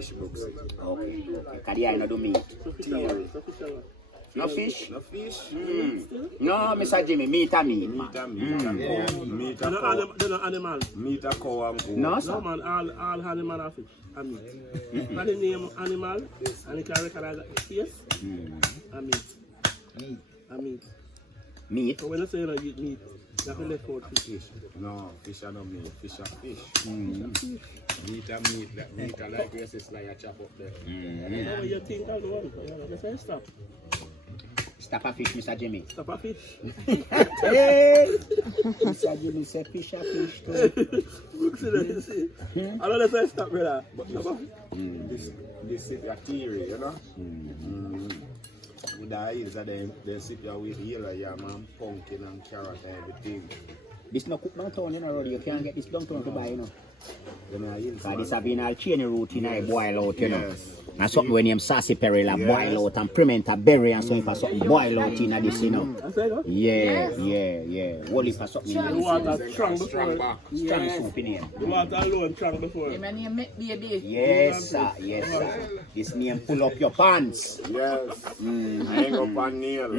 fish books. Okay. Because I do meat. Theory. No fish? No fish? No, Mr. Jimmy, meat and meat. Meat and meat and cow. Meat and cow. They're not animals. Meat and cow and goat. No, sir. No, man, all animal are fish and meat. But the name animal, and you can recognize the face, and meat. And meat. Meat? So when you say you eat meat, you have to let out fish. No, fish are not meat. Fish are fish. Meat and meat. Meat are like this is like a chop up there. When you think of the one, you say stop. Stop a fish, Mr. Jimmy. Stop a fish. Hey! Mr. Jimmy said fish a fish too. You see? I don't know if I stop, brother. But stop a fish. This is a theory, you know? With the hills, they sit here with yellow yam and pumpkin and carrot and everything. This no cook downtown, you know, Roddy. You can't get this downtown to buy, you know. Hills, Because this have been a chain route, you know, I boil out, you know. Yes. And something when you have sassy peril, I boil out, and pimenta berry and something for something boil out in this, you know. Yeah. Wally for something in The this. water strong before. Strong soup in here. The water alone strong before. Yes, sir. This name pull up your pants. Yes. Hang up on nail.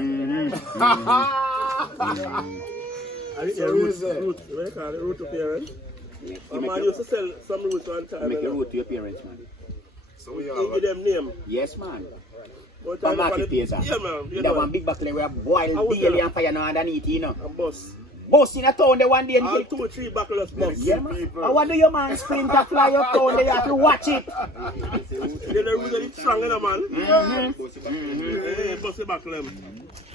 I think the root, what do you call it? Root appearance. A man used to sell some roots one time. Make a root to your parents, man. So we You give them name. Yes, man. But From marketplace, yeah, man. You have one big bucket where boil daily and fire now underneath, you know. And bus. Boss in a town, the one day. All 2 or 3 buckles bus. Yeah, man. And what do your man splinter fly up town? They have to watch it. They're really strong, man. Yeah. Bus the buckle them.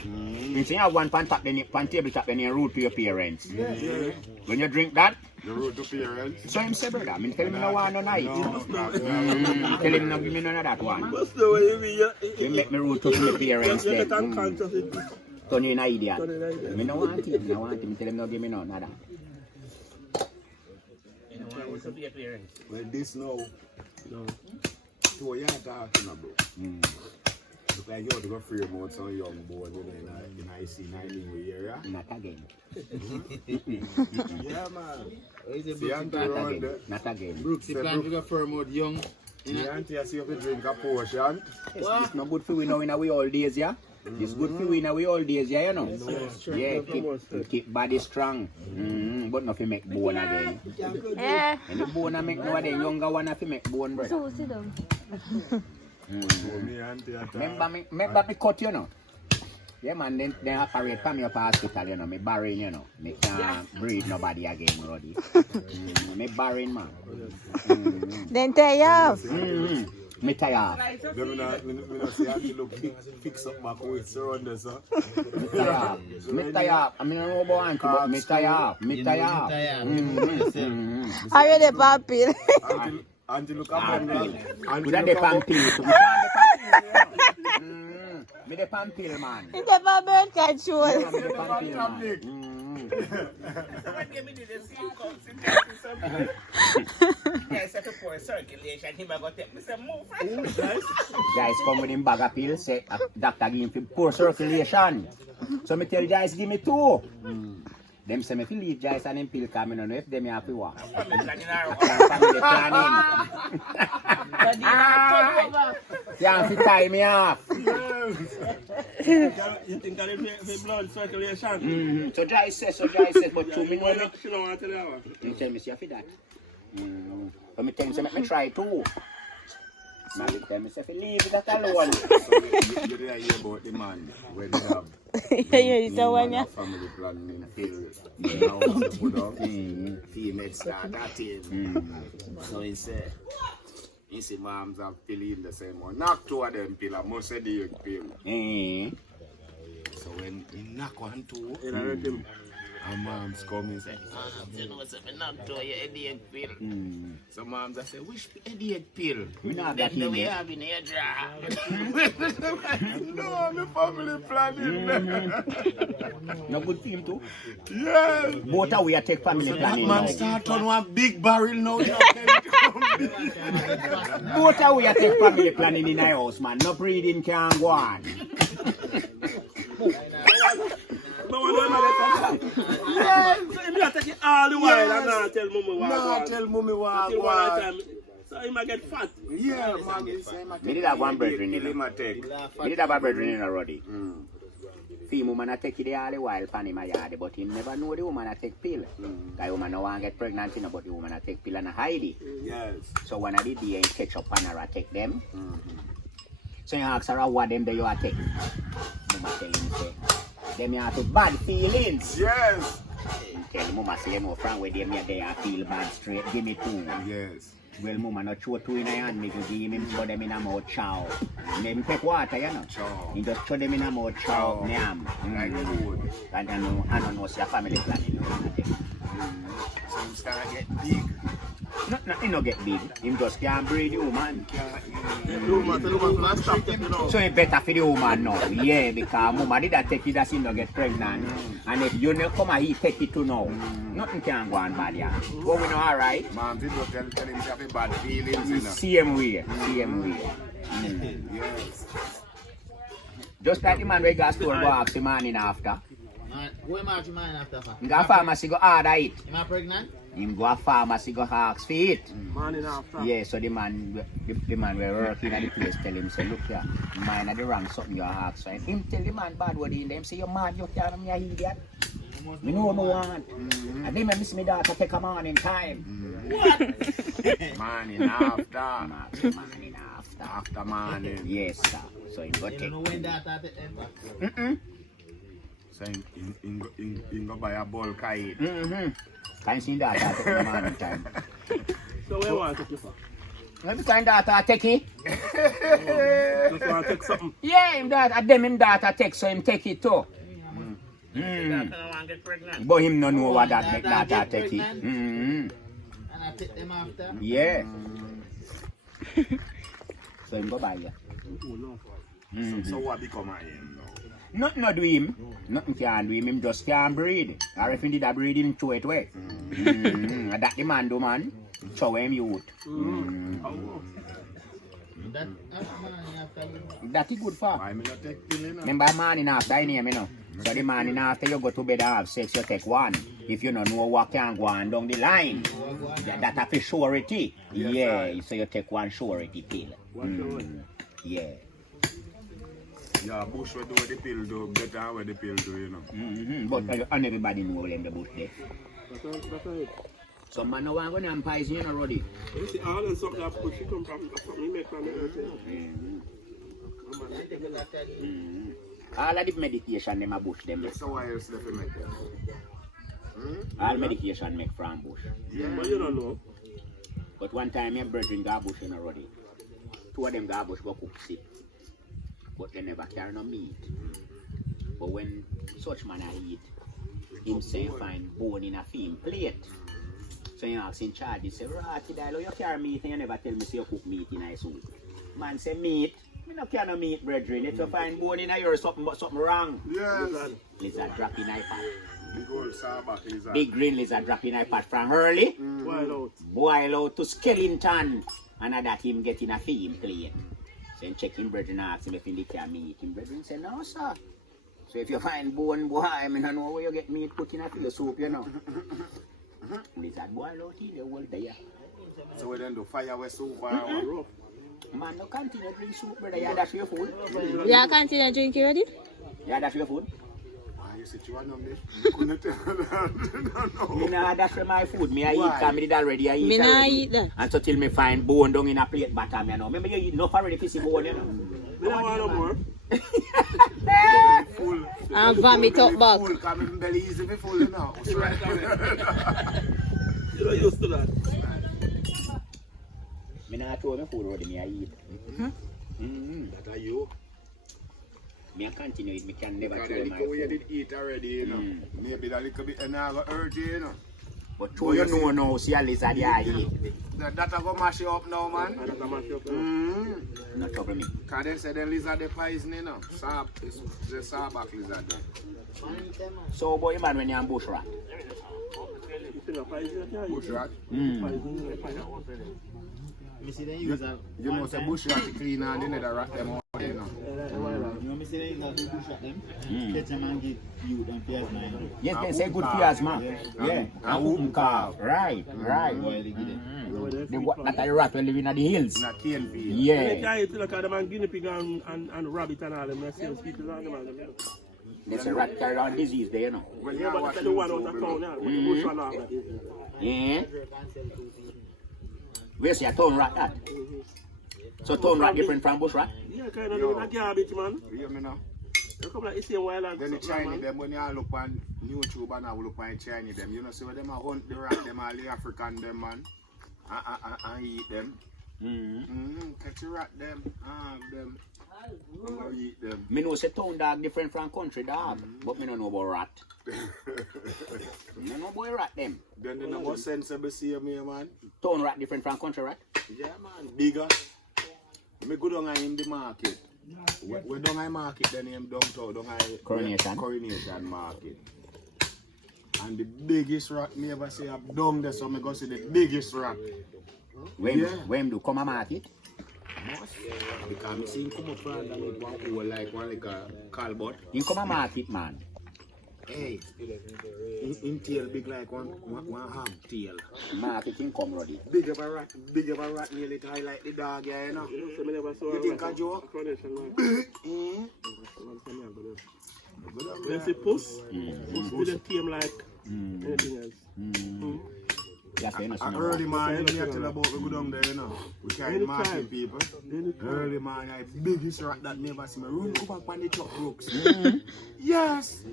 You see, you have one pan table top, then you root to your parents. When you drink that, the root to parents. so him say, brother, I mean, tell him no one no night. Tell him no give me none of that one. What's the way you You make me root to my parents you then. get unconscious. Turn you an idiot. Turn you an idiot. Me no want him, no want him. Tell him no give me none of that. Well, this now, No. to what you're talking about. Look like you have to go free about some young boy, you know, in IC19 area. Not again. Yeah, man. See, auntie around there. Not again. Brooks, Plan to go firm out young. the auntie see if you drink a portion. It's not good for we now in our old days, yeah? It's good for we in our old days, yeah, you know? Yeah, keep body strong. But not to make bone again. And the bone I make now, the younger one have to make bone, brother. So sit down. So me auntie Remember me cut, you know? Yeah, man, then operate for me up at hospital, you know, me barren, you know. Me can't breathe nobody again, Roddy. Me barren, man. Then tie off. Me tired. Then me not see auntie look fix up back with surrounded, sir. Me tired. I mean, I don't know about auntie, but me tired. Me tired. Are you the puppy? Auntie look up on me. Could have the pan pill. Me the pan pill, man. It's a bird control. Me the pan pill, man. Guys come with him bag of pills, say doctor give him poor circulation. So me tell guys give me 2. Them say me feel leave guys and them pill come, I don't know if them have to walk. Family planning. Can't fit tie me off. You think that it's blood circulation? So Jai says, but 2 minutes. She don't want to tell You tell me, see if you that. But me tell him, say, make me try too. Now you tell me, say, if you leave that alone. So you didn't hear about the man where they have It's a one, yeah. family planning pills. Now they put up female start that in. So he said, moms have pill in the same one. Knock 2 of them pill, I must say the pill. So when he knock 1, 2, and moms come and say, you know, so I knock 2 of your headache pill. So moms I say, which headache pill? We not that in we there. have in here, dry. No, I'm a family planning. No good for him too. Yes. Both of we are take family That planning man now. start on one big barrel now. Both of we are take family planning in our house, man. No breeding can go on. No one ever yes. So if you take it all the while and not tell mommy what. No, tell mommy what. Until one time, So he might get fat. Yeah, man, he say Me did have one brethren in him it. a take. Me did have a brethren in already. Female woman a take it all the while pan him a yard, but him never know the woman a take pill. The woman no want get pregnant, you know, but the woman a take pill and a hide it. Yes. So one of the day he catch up on her a take them. So you ask her what them do you a take. Mama tell him say, them you have to bad feelings. Yes. He tell mama say you know from where them they a feel bad straight, give me two. Yes. Well, mama not throw two in a hand, me to give him throw them in a mouth chow. Them take water, you know. Chow. He just throw them in a mouth chow, Chow. yam. Like food. And I don't know, see a family planning. You know, So him start get big. no, he no get big. Him just can't breed the woman. The woman stop them, you know. So it better for the woman now. Yeah, because mama did that take it as he no get pregnant. And if you no come and he take it to now, nothing can go on bad, yeah. But we know alright. Man, people tell him to have a bad feelings, you know. Same way. Yes. Just like the man we got store go ask the man in after. Who am I to mine after? He go a pharmacy go order it. Am I pregnant? Him go a pharmacy go ask for it. Man in after. Yeah, so the man we working at the place tell him say look here, mine at the wrong something you ask for. Him tell the man bad word in them say you mad you can't me a idiot. Me know no want. And then I miss me daughter take a man in time. Man in after. Man in after. After morning. Yes sir. So him go You take. don't know when that at the end. So him go buy a bulk of it. Can't see that take the man in time. So where you want to take you for? Every time daughter take it. Just want to take something. Yeah, him daughter take so him take it too. I want to get pregnant. But him no know what that make daughter take it. And I take them after. Yeah. So him go buy ya. So what become of him now? Nothing no do him. Nothing can do him. Him just can't breed. Or if he did a breed him throw it away. That the man do man. Show him youth. That money after you. That is good for. Why me not take pill, you know? Remember man in after name, you know. So the man in after you go to bed and have sex, you take one. If you don't know what can go on down the line, that a for surety. Yes, Yeah, so you take one surety pill. Yeah. Yeah, Bush will do what the pill do, better than what the pill do, you know. But and everybody know them the bush there. That's right. Some man no want go and poison you already. You see, all and something that push come from something you make from the earth. All of the medication them a bush them. So why else let him make them? All medication make from bush. But you don't know. But one time my brethren got bush in already. Two of them got bush go cook sick. But they never carry no meat. But when such man a eat, him say find bone in a film plate. So you ask in charge, he say, Ratty Dilo, you carry meat and you never tell me say you cook meat in a soup. Man say meat. Me no carry no meat, brethren. If you find bone in a yours, something wrong. Yes. Lizard drop in a pot. Big old sawback lizard. Big green lizard drop in a pot from early. Wild out. Boil out to skeleton. And at that him get in a film plate. So him check him brethren and ask him if he can meat. Him brethren say, no sir. So if you find bone, boy, I mean, I know where you get meat put in a field soup, you know. Lizard boil out in the whole day. So we then do fire with soup or what? Man, no continue drink soup, brother. Yeah, that's your food. Yeah, continue drinking already? Yeah, that's your food. You said you want me? You couldn't tell that. Me nah, that's my food. Me I eat, Why? cause me did already, I eat Me nah already. eat that. And so till me find bone down in a plate bottom, you know. Remember you eat enough already to see bone, you know. We don't want no more. Full. And vomit up back. Full, cause my belly easy be full, you know. You're not used to that. Me nah throw my food already, me I eat. That are you. Me I continue eat, me can never Because throw the my little way you food. did eat already, you know. Maybe that little bit and I go urge you, you know. But throw you know now, see a lizard yeah eat. That a go mash you up now, man. And that's a mash up. No trouble me. Because they say the lizard the poison, you know. It's the sawback lizard there. So boy man when you on bush rat. You think of poison? Yeah, Bush rat. You see them use a You know, say bush rat clean and they need to rat them out, you know. You know me Miscellaneous have to push at them. Catch them and give you them fears, man. Yes, they say good for us, man. Yeah. And open car. Right. Boy, they give them. The what that I rat when living at the hills. In a cane field. And they Yeah. can't eat like them and guinea pig and rabbit and all them. That's same species on them. You know. There's a rat carry on disease there, you know. When Yeah, you but watch that's the one out YouTube, of town now. With the bush one out of it. Yeah. Where's your town rat at? So town rat different from bush rat? Yeah, kind of living a garbage, man. you hear me now? They come like the same wild and Then the something, Chinese, man. them when you look on YouTube and I look on Chinese, them, you know, see what them a hunt the rat, them all the African, them, man. And eat them. Catch a rat, them, them. And eat them. Me know say town dog different from country dog, but me don't know about rat. Me don't know about rat them. Then they know sensible see me, man. Town rat different from country rat. Yeah, man, bigger. Me go down in the market. We down in market, then him downtown, down in Coronation Market. And the biggest rat me ever see up down there, so me go see the biggest rat. When do come a market? Because me see him come up and make one hole like a callbot. You come a market, man. Hey, in tail big like one ham tail. Market in come ready. Big of a rat, nearly tie like the dog, yeah, you know. So me never saw You think I joke? Coronation, man. Big, When you see puss, puss didn't tame like anything else. Yes, I know. Early man, me tell about we go down there, you know. We carry market people. Early man, I biggest rat that never see me. Run go back on the truck rocks. Yes.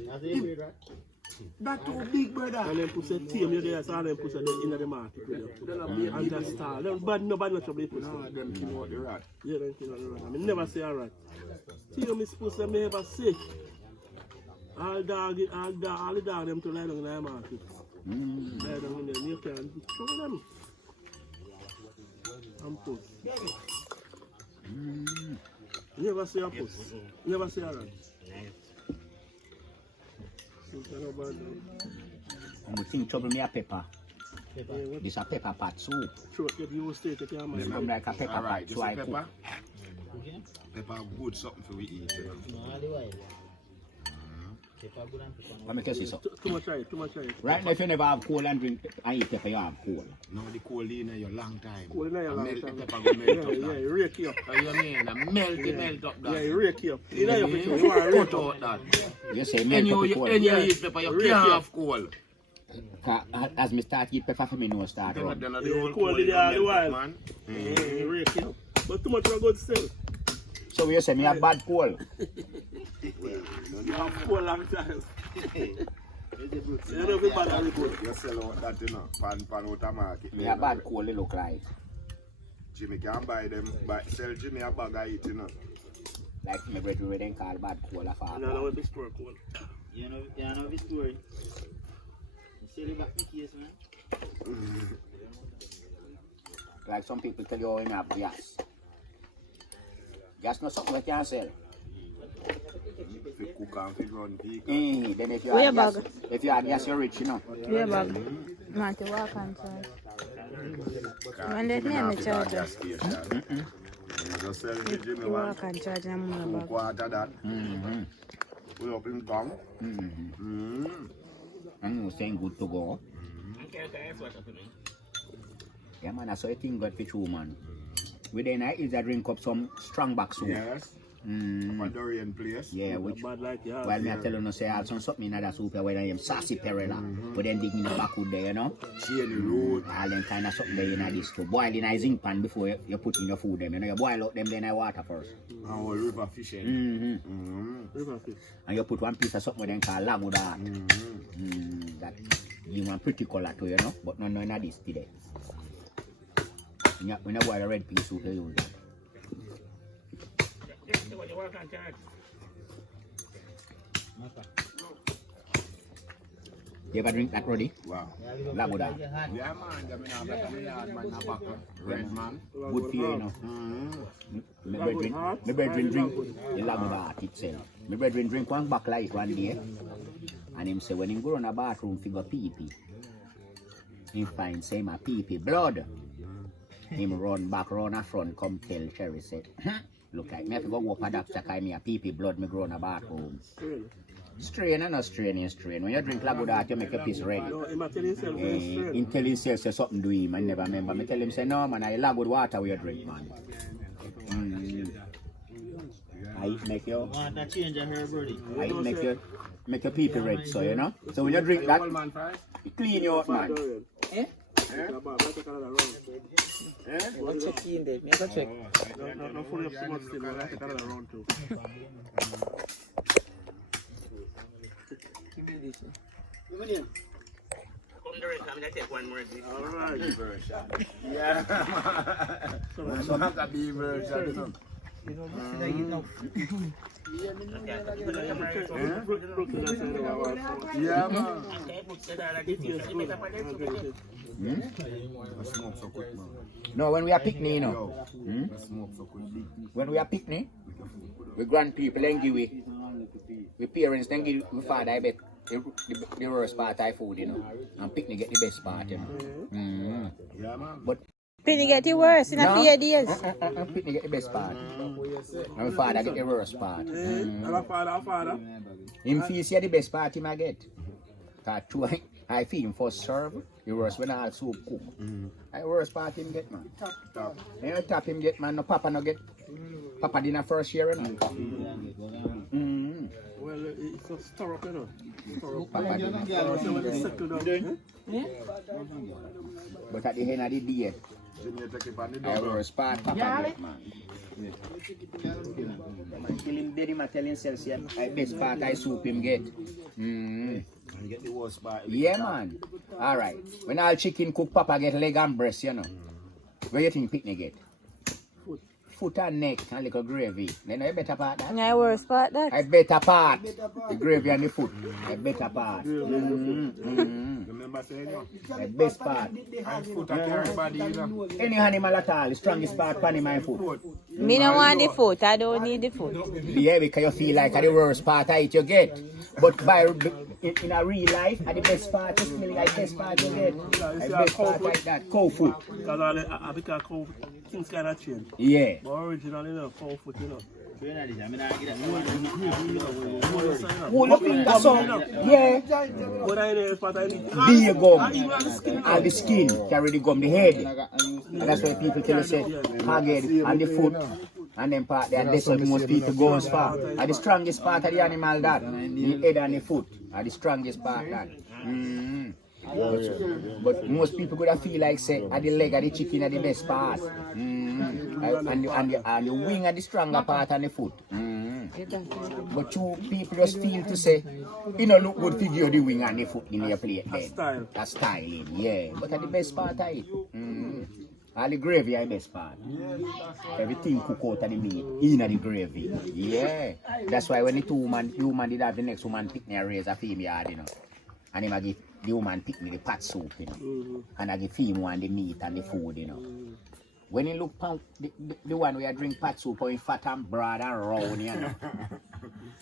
That too big, brother. And then pussy tame you there, so them pussy in the market. And just stall. Nobody much of the pussy. No, them kill out the rat. Yeah, them kill out the rat. I mean, never see a rat. Tame is pussy, me never see. All the dog them to lie down in the market. Lie down in there, you can show them. And puss. Never see a puss. Never see a rat. I'm think trouble me a pepper. This a pepper pot soup. Sure, get you straight to your It's mind. come like a pepper pot, so I cook. Pepper. Pepper good something for we eat, you know. Let me tell you something. Too much right. Right now, if you never have coal and drink and eat pepper, you have coal. No, the cold in your long time. Cold in your long Melt time. the pepper go melt up. Yeah, you rake you up. What you mean? Melt up that. Yeah, you rake you up. You know your picture, you want to rake Cut up. out that. You say And melt you up the coal. eat pepper, you can't have cold. As me start eat pepper for me, no start run. Then Yeah, the whole cold cold in is the melt wild. up, man. Yeah, you rake you up. But too much are good still. So you say me a bad coal. You have cold long time. You know if it's bad or good. You sell out that, you know, pan out the market. Me a bad coal, it look like. Jimmy can buy them, sell Jimmy a bag of it, you know. Like my brethren we then call bad coal a far. And I know if it's store cold. You know the story. You sell it back in case, man. Like some people tell you how you have gas. Gas not something you can sell. If you cook and if you run vehicle. Then if you Where have gas, bag? if you have gas, you're rich, you know. Yeah, bag. Man, to walk on side. When they name me charge. Gas station. You just sell the Jimmy You one. walk on charge and money bag. Quarter that. We up in town. And you saying good to go. Yeah, man, that's how you think God for true, man. Within I is a drink up some strong back soup. Yes. Dorian place. Yeah, which Bad like you while me I tell you say I have some something in that soup where I am sassy perilla. But then dig in the backwood there, you know. Shady road. All them kind of something there in this to boil in a zinc pan before you put in your food them. You know, you boil out them then I water first. Our river fishing. River fish. And you put one piece of something then called laguda. That give one pretty color to you know, but no in this today. When you boil a red pea soup, you use it. You ever drink that, Roddy? Wow. Laguda. Yeah, man. Them in a better yard, man. A buckle. Red man. Good for you, you know. My brethren drink the laguda itself. My brethren drink one back like one day. And him say when him go in a bathroom figure pee-pee. He find say my pee-pee blood. Him run back round a front come tell Cherry said, Look like me have to go walk a doctor cause me a pee blood me grow in a bathroom. Really? Strain and not strain. When you drink lago that you make your piss ready. No, him a tell himself very straight. Him tell himself say something do him and never remember. Me tell him say no man, I lago water we you drink man. I make you Want to change a herb, buddy? I make your pee red so you know. So when you drink that it clean you out man. Eh? What check in there? Never check. No, fully up so much still, but I take another round too. Give me this. Alright. Yeah. So have a big version, you know. You know, I eat now. Yeah, man. Smoke so quick, man. No, when we are picnic, you know. Smoke so quick. When we are picnic, we grand people then give we parents then give we father I bet the worst part of food, you know. And picnic get the best part, you know. Yeah, man. But Picnic get the worst in a few days. picnic get the best part. And my father get the worst part. Our father. Him feel say the best part him I get. That true. I feed him first serve, the worst when all soup cook. I worst part him get man. Top. You know top him get man, no papa no get. Papa dinner first year, you know. Well, it's a stir up, you know. Stir up. Papa dinner. So when they settle down, But at the end of the day, Junior take it on the I door. worst part papa get man. Kill him dead him a tell himself say I best part I soup him get. And get the worst part. Yeah man. Alright. When all chicken cook papa get leg and breast, you know. Where you think picnic get? Foot and neck and little gravy. Then I better part that. My worst part that. I better part. The gravy and the foot. I better part. Remember saying, no? The best part. And foot at everybody, you know. Any animal at all, the strongest part pan in my foot. Me no want the foot. I don't need the foot. Yeah, because you feel like the worst part of it you get. But by in a real life, the best part is really like the best part you get. The best part like that. Cow foot. because I because cow things kind of change. Yeah. But originally, you know, cow foot, you know. Hold your finger so. Yeah. But I know part I need. Beer gum. All the skin carry the gum, the head. And that's why people tell us say head and the foot. And then part there, that's what most people go as far. And the strongest part of the animal that. The head and the foot are the strongest part that. But most people could feel like say the leg of the chicken are the best part. And the wing are the stronger part and the foot. But you people just feel to say, you know, look good figure the wing and the foot in your plate then. Style. That's styling, yeah. But that's the best part of it. All the gravy are the best part. Everything cook out of the meat, in the gravy. Yeah. That's why when the human did have the next woman pick me a raise a female, you know. And him a give the woman pick me the pot soup, you know. And I give female one the meat and the food, you know. When you look punk, the one where you drink pot soup, how he fat and broad and round, you know.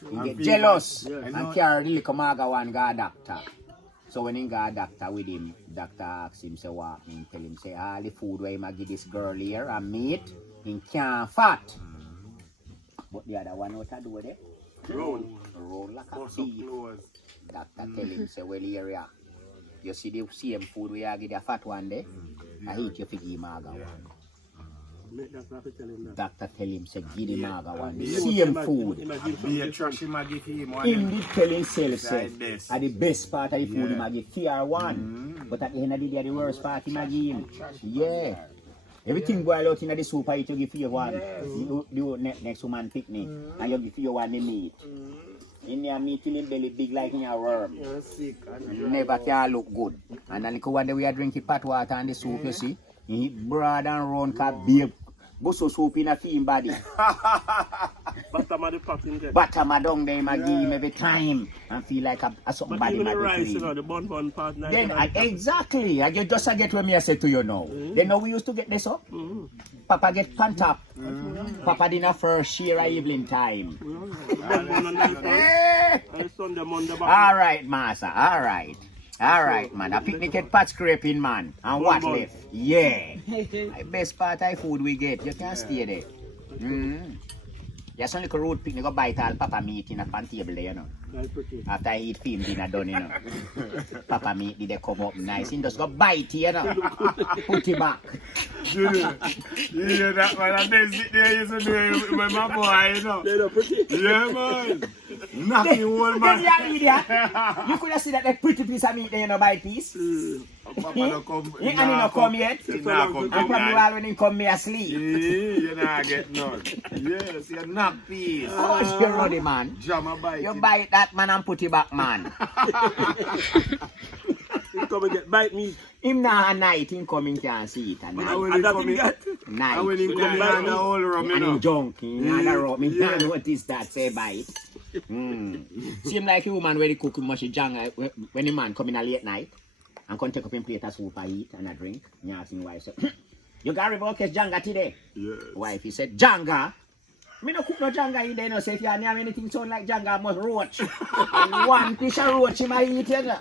He get jealous and carry the little maga one go doctor. So when he go doctor with him, doctor asks him, say what? He tell him, say all the food where he give this girl here and meat, he can't fat. But the other one, what I do there? Roll like a beef. Doctor tell him, say, well, here you see the same food where you give the fat one there, I eat you for give maga one. Doctor tell him, say, give the maga one. The same food. Be a trash, him a give him one. Him did tell himself, say, best. the best part of the food, him a give fear one. But at the end of the day, the worst part, him a give him. Yeah. Everything boil out in the soup, you give fear one. You next woman picnic, and you give fear one the meat. In your meat till him belly big like in a worm. Never can look good. And then the one that we are drinking pot water and the soup, you see, he broad and round can be busso soup in a theme body. Bottom of the pot in there. Bottom of down there, I give him every time and feel like a something But body. even the rice, you know, the bun part. Then exactly, I just get what me I said to you now. Then now we used to get this up. Papa get pan top. Papa dinner first share evening time. All right, master. All right, man. A picnic at pot scraping, man. And what left? Yeah. The best part of food we get. You can stay there. There's some little road picnic, go bite all papa meat in a pan table there, you know. That's pretty. After I eat film dinner done, you know. Papa meat did they come up nice. He just go bite, you know. Put it back. Yeah, that man, I did sit there yesterday with my boy, you know. They're not pretty. Yeah, man. Knocking one man. You could have seen that pretty piece of meat there, you know, bite piece. Papa no come. He not come yet. He not come And probably while when he come me asleep. you not get none. Yes, you knock piece. Oh, you ruddy man. Jam a bite. You bite that man and put it back, man. You come and get bite me. Him now at night, him coming can't see it at And night. when he And that come he in, got. Night. and when he come in, and the whole room, you And know. him junk, he not rope. Me Yeah. can't notice that, say bite. Seem like you man when he cook much janga when the man come in a late night and come take up him plate of soup and eat and a drink. You ask him wife, say, you got river catch janga today? Yes. Wife, he said, janga? Me no cook no janga in there, no. Say if you have anything sound like janga, I must roach. And one piece of roach he might eat, you know.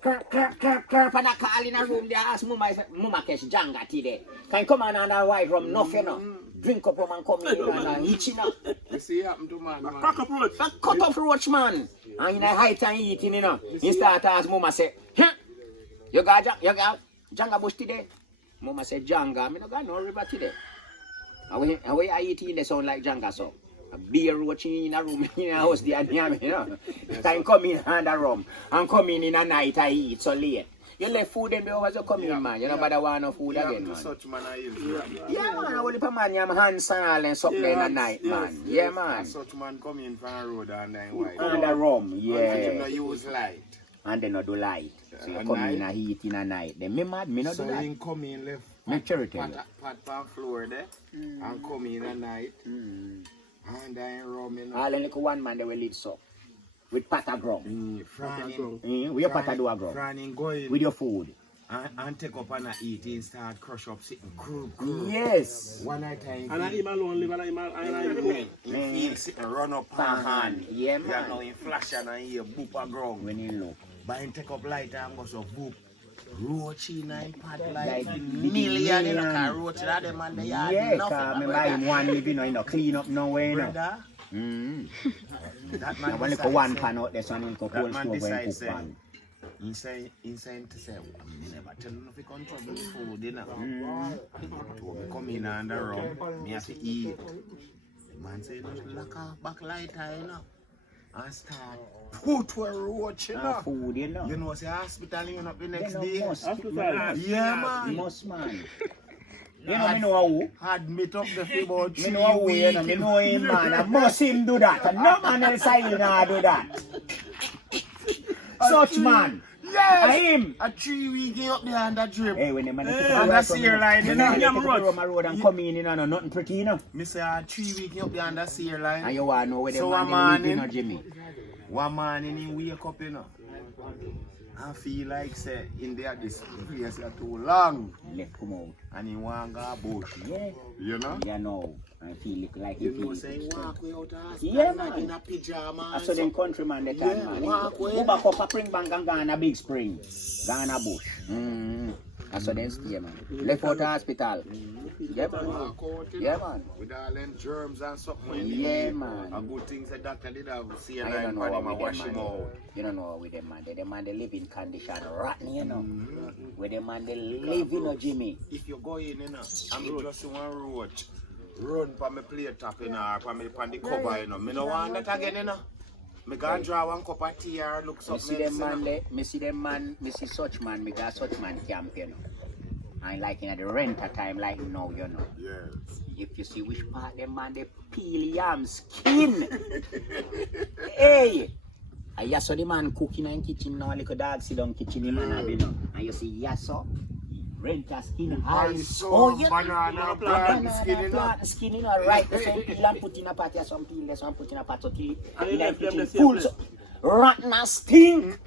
Kerp, and I call in a room there, ask Mama, Mama catch janga today. Can you come on and a white rum, enough, you know. Drink up rum and come in and eat, you know. You see happen to man, man. Crack up roach. A cut off roach, man. And in a height and eating, you know. He start ask Mama say, huh? You got janga bush today? Mama said, janga, me no got no river today. And when I eat in the sound like janga, so. A beer roach in a room in a house there, you know. Can come in and a rum. And come in a night I eat so late. You left food and be over so come in, man. You know, bother want no food again, man. Such man I use. Yeah, man. I will leave a man, you have hands and all and something in the night, man. Yeah, man. Such man come in from the road and then white. And a rum, And yeah. him no use light. And they not do light. So you At come night? in a heat in a night. Then me mad, me not do So that. he come in left Me charity. pat on floor there and come in at night and then rum in All the little one man they will live so. With pata ground. Franny With your pata do a ground. Franny go in With your food. and take up and eat and start crush up sitting crew. Yes. One night time And I him alone live and I him. he feel sitting run up Per hand. Yeah, Yeah, now man. he flash and I hear boop a ground. When you look. But he take up light and go so boop. Roach in and pot Like like million in a car roach that them and they are Yeah, nothing. cause me buy him one living, you know, clean up nowhere, you know. Brother, that Now man one little decide one say- pan out there, so one little that cold man stove when decide cook say, pan. he say to say, me never tell him if he control food, you know. To come in and the room, me have to eat. The man say, just lock off back lighter, you know. And start put a roach, you know. Food, you know. You know, say hospital, you know, the You next know, day. must. Yeah, man. Must, man. You know, me know who. Had me up the for about Me 3 know who, you know, me weeks. know him, man. I must him do that. And no man else I do that. Such man. Yes! I him. A 3 week up there on that drip. Hey, when the man take And up the that's road here line, you from know. the- take up the Roma road and come in, you know, nothing pretty, you know. Me say a 3 week up there on that sear line. And you want to know where the So man a live, you know, morning- Jimmy. One morning he wake up, you know. I feel like say in there this place is too long. Left come out. And he want go bush. Yeah. You know? You know. I feel like You it know is. say he walk way out of hospital Yeah, man. in a pyjama. I saw them countryman that time, Yeah, man. walk away. Go back up a spring bank and gone a big spring. Gone a bush. I saw them stay, man. Left out the hospital. Yeah, man. Walk out, you Yeah, know, man. with all them germs and something. Yeah, man. A good thing the doctor did have see I and don't I know put how him and with wash them, him man. out. You don't know how with them, man. Them man, they live in condition rotten, you know. With them man, they live, you know, Jimmy. If you go in, you know, and me just one roach, run for my plate top, you know, or for me on the cover, you know. Me no want that again, you know. Me go draw one cup of tea or look Me something see them else, man, you know. me see them man, me see such man, me got such man camp, you know. And like in the renter time, like now, you know. Yes. If you see which part them man, they peel yam skin. Hey! And you saw the man cooking in the kitchen now, like a dog sit down kitchen, the man have, you know. And you see, yes, so, renter skin high. so yeah. banana plant skin, you know. Plant skin, you know, right. The same peel and put in a pot, yeah, some peel, there's one put in a pot, so till And in you the left them kitchen the same full, place. so, rotten and stink.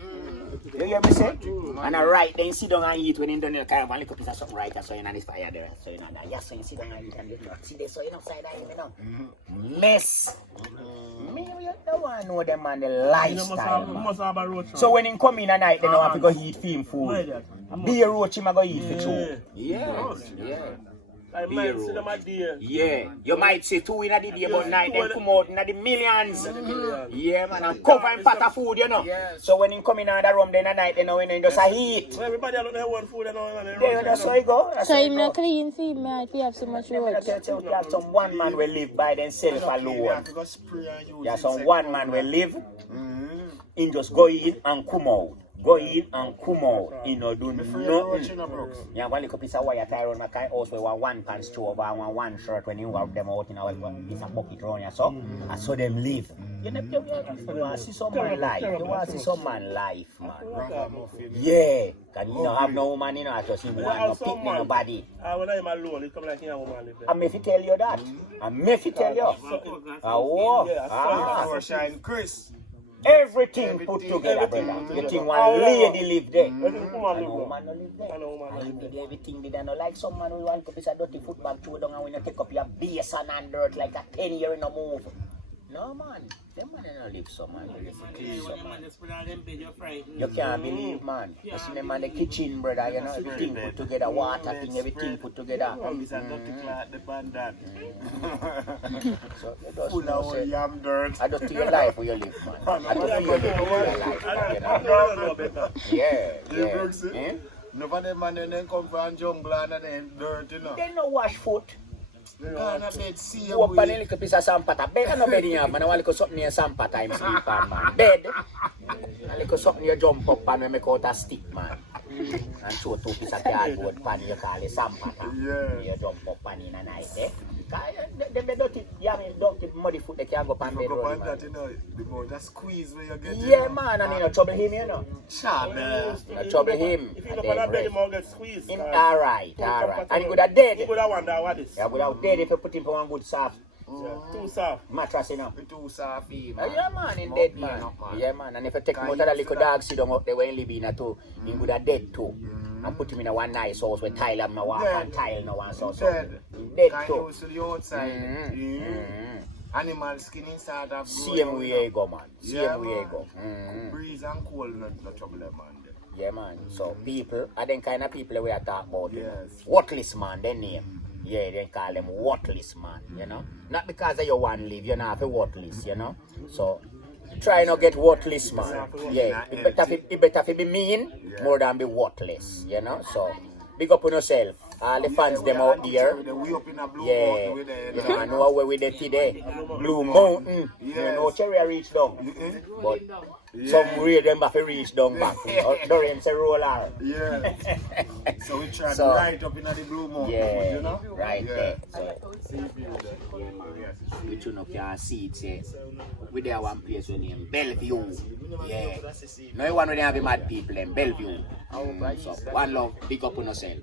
You hear me say? And I right then sit down and eat when you done the kind of one little piece of something right so you know this fire there. So you know that yes, so you sit down and eat and get not see this so you know side of him, you know. Mess. Me you don't want to know them man the lifestyle. must have a roach. So when he come in at night, they don't have to go eat film food. Be a roach him a go eat for two. Yeah. Yeah. I might see them a day. Yeah, you might see 2 in a day, but night them come out in the millions. Millions. Yeah, man, and cover him pot of food, you know. So when him come in the room, then at night, you know, when he just a heat. So everybody alone have one food and all. There, that's how he go. So him not clean feed me if you have so much You work. have some one man will live by themselves alone. There's some one man will live, he just go in and come out. Go in and come out. He no do nothing. Yeah, one little piece of wire tie around my house with one pants stove and one shirt when you have them out in a piece of bucket around you, so I saw them live. You want to see some man life. You want to see some man life, man. Yeah. Can you not have no woman, you know, just him want no pick me nobody. When I'm alone, it come like a woman live there. I may tell you that. I may tell you. Chris. Everything put together, brother. You think one lady live there? Woman And live no there. man no live there. And a woman And live you there. did everything did no like some man who want to piece of dirty football throw down and when you take up your base and dirt like a 10-year in a move. No man, them man don't live so man. You can't believe man. You see them in the kitchen, brother, you know, everything put together, water thing, everything put together. So you just know, say, I just to your life where you live, man. I just to you live your life, man, you know. Yeah. None of them man then come from jungle and then dirt, you know. They no wash foot. Can't have bed see Go up and a little piece of sampata. Bed no bed in here, man. I want to something near sampata I'm sleep on, man. Bed. A little something you jump up and we make out a stick, man. And throw 2 pieces of cardboard pan you call it sampata. Yeah. You jump up and in a night, eh? Them dirty, yeah, I mean, dirty muddy foot they can't go up and bed road, man. That, you know, the more that squeeze where you get. Yeah, man, and you know, trouble him, you know. No trouble him. If you look on that bed, you might get squeezed. Him alright. And he could have dead. He could have wondered what is. Yeah, would have dead if you put him for one good soft Too soft. mattress, you know. Too soft, man. Yeah, man, in dead, man. Yeah, man. And if you take him out of that little dog sit down up there where he live in too, he would have dead too. And put him in a one nice house where tile him no walk and tile no one so. He dead too. Use to the outside. Animal skin inside of Same way you go, man. Same way you go. Breeze and cold, no trouble, man. Yeah, man. So people, are them kind of people we are talking about. Yes. Worthless man, their name. Yeah, they call them worthless man, you know. Not because of your one live, you're not worthless, you know. So try not get worthless, man. Yeah, it better be mean more than be worthless, you know. So big up on yourself. All the fans them out there. Yeah, you know, I know where we there today. Blue Mountain. You know, Cherry reach down. But some way them have to reach down back. During say roller. Yeah. So we try to light up in the Blue Mountain. Yeah, You know? right there. So, which you know can see it say we there one place we name Bellevue. Yeah. No one when they have mad people in Bellevue. So one love, big up on yourself.